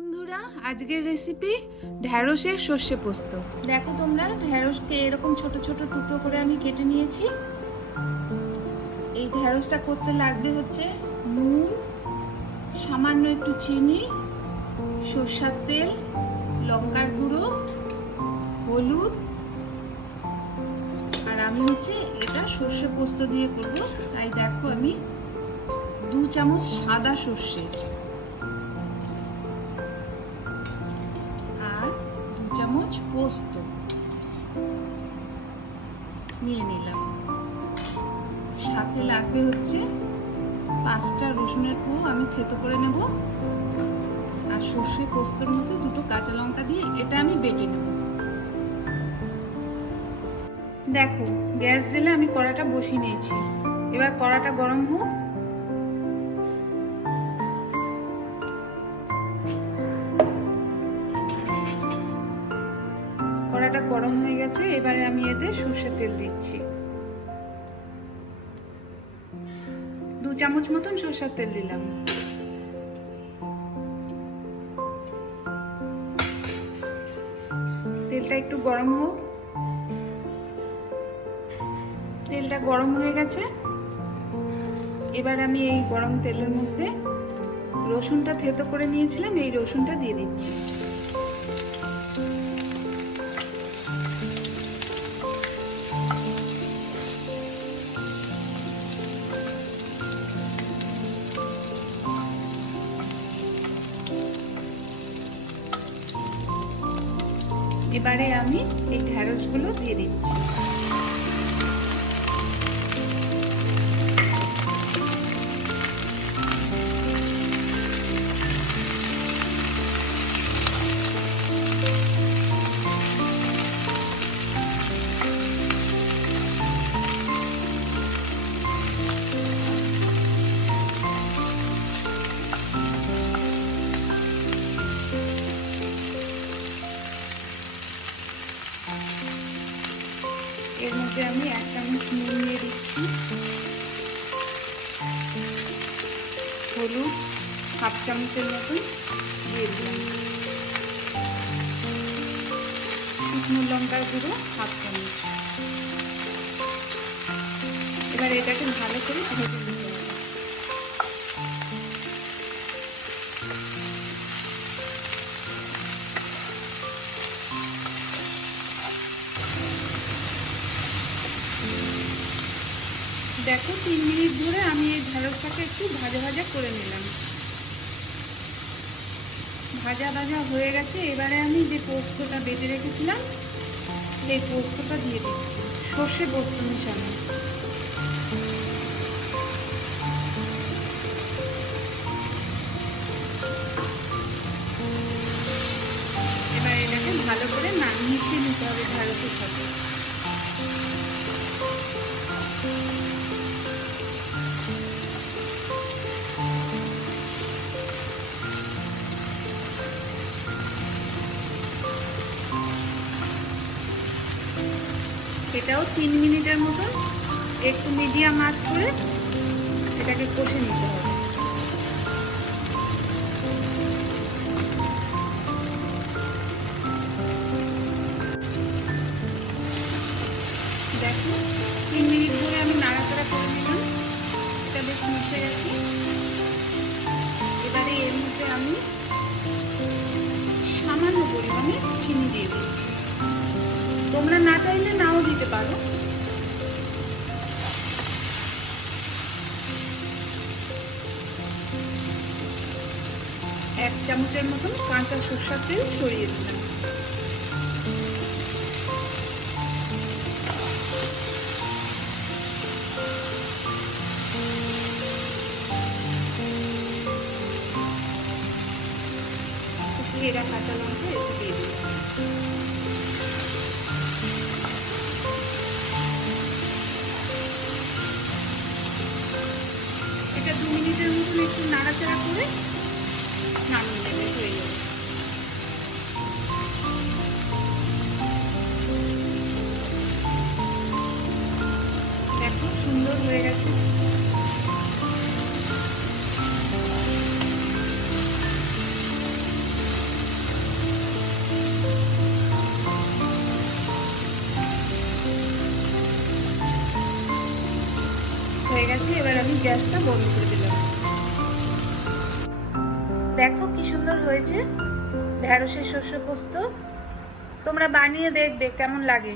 বন্ধুরা, আজকের রেসিপি ঢ্যাঁড়সের সর্ষে পোস্ত। দেখো তোমরা, ঢ্যাঁড়সকে এরকম ছোট ছোট টুকরো করে আমি কেটে নিয়েছি। এই ঢ্যাঁড়সটা করতে লাগবে হচ্ছে নুন, সামান্য একটু চিনি, সরষের তেল, লঙ্কার গুঁড়ো, হলুদ, আর আমি হচ্ছে এটা সর্ষে পোস্ত দিয়ে করব। তাই দেখো আমি 2 চামচ সাদা সর্ষে আর 2 চামচ পোস্ত নিয়ে নিলাম। সাথে লাগবে হচ্ছে 5টা রসুনের কোয়া আমি থেতো করে নেব, আর সর্ষে পোস্তর মধ্যে 2টো কাঁচা লঙ্কা দিয়ে এটা আমি বেটে নেব। দেখো, গ্যাস জেলে আমি কড়াটা বসিয়ে নিয়েছি। এবার কড়াটা গরম হোক। কড়াটা গরম হয়ে গেছে, এবারে আমি এতে সরষের তেল দিচ্ছি। 2 চামচ মতন সরষের তেল দিলাম। তেলটা একটু গরম হোক। তেলটা গরম হয়ে গেছে, এবার আমি এই গরম তেলের মধ্যে রসুনটা থেতো করে নিয়েছিলাম, এই রসুনটা দিয়ে দিচ্ছি। এবারে আমি এই ঢ্যাঁড়সগুলো দিয়ে দিচ্ছি। এর মধ্যে আমি 1 চামচ নুন দিয়ে দিচ্ছি, হলুদ 1/2 চামচের মতন দিয়ে দিলাম, শুকনো লঙ্কার গুঁড়ো 1/2 চামচ। এবার এটাকে ভালো করে ভেজে নিতে হবে। দেখো, 3 মিনিট ধরে আমি এই ঢ্যাঁড়সটাকে একটু ভাজা ভাজা করে নিলাম। ভাজা ভাজা হয়ে গেছে, এবারে আমি যে পোস্তটা বেটে রেখেছিলাম সেই পোস্তটা দিয়ে দিচ্ছি, সর্ষে পোস্ত মিশানো। এবার এটাকে ভালো করে মিশিয়ে নিতে হবে ঢ্যাঁড়সের সাথে। এটাও 3 মিনিটের মতন একটু মিডিয়াম আঁচ করে এটাকে কষে নিতে হবে। দেখো, 3 মিনিট ধরে আমি নাড়াচাড়া করে নিলাম, এটা বেশ মিশে গেছে। এবারে এর মধ্যে আমি সামান্য পরিমাণে চিনি দিয়ে দিচ্ছি। তোমরা না চাইলে নাও দিতে পারো। এক চামচের মতন কাঁচা সরষের তেল ছড়িয়ে দিলাম। ছেঁড়া কাঁচা লঙ্কা এতে দিয়ে দিলাম। এটা 2 মিনিটের মতন একটু নাড়াচাড়া করে নামিয়ে নেবে, হয়ে যাবে। দেখো, সুন্দর হয়ে গেছে। দিয়েছি, এবার আমি গ্যাসটা বন্ধ করে দিলাম। দেখো কি সুন্দর হয়েছে ঢেঁড়সের শস্য পোস্ত। তোমরা বানিয়ে দেখবে কেমন লাগে।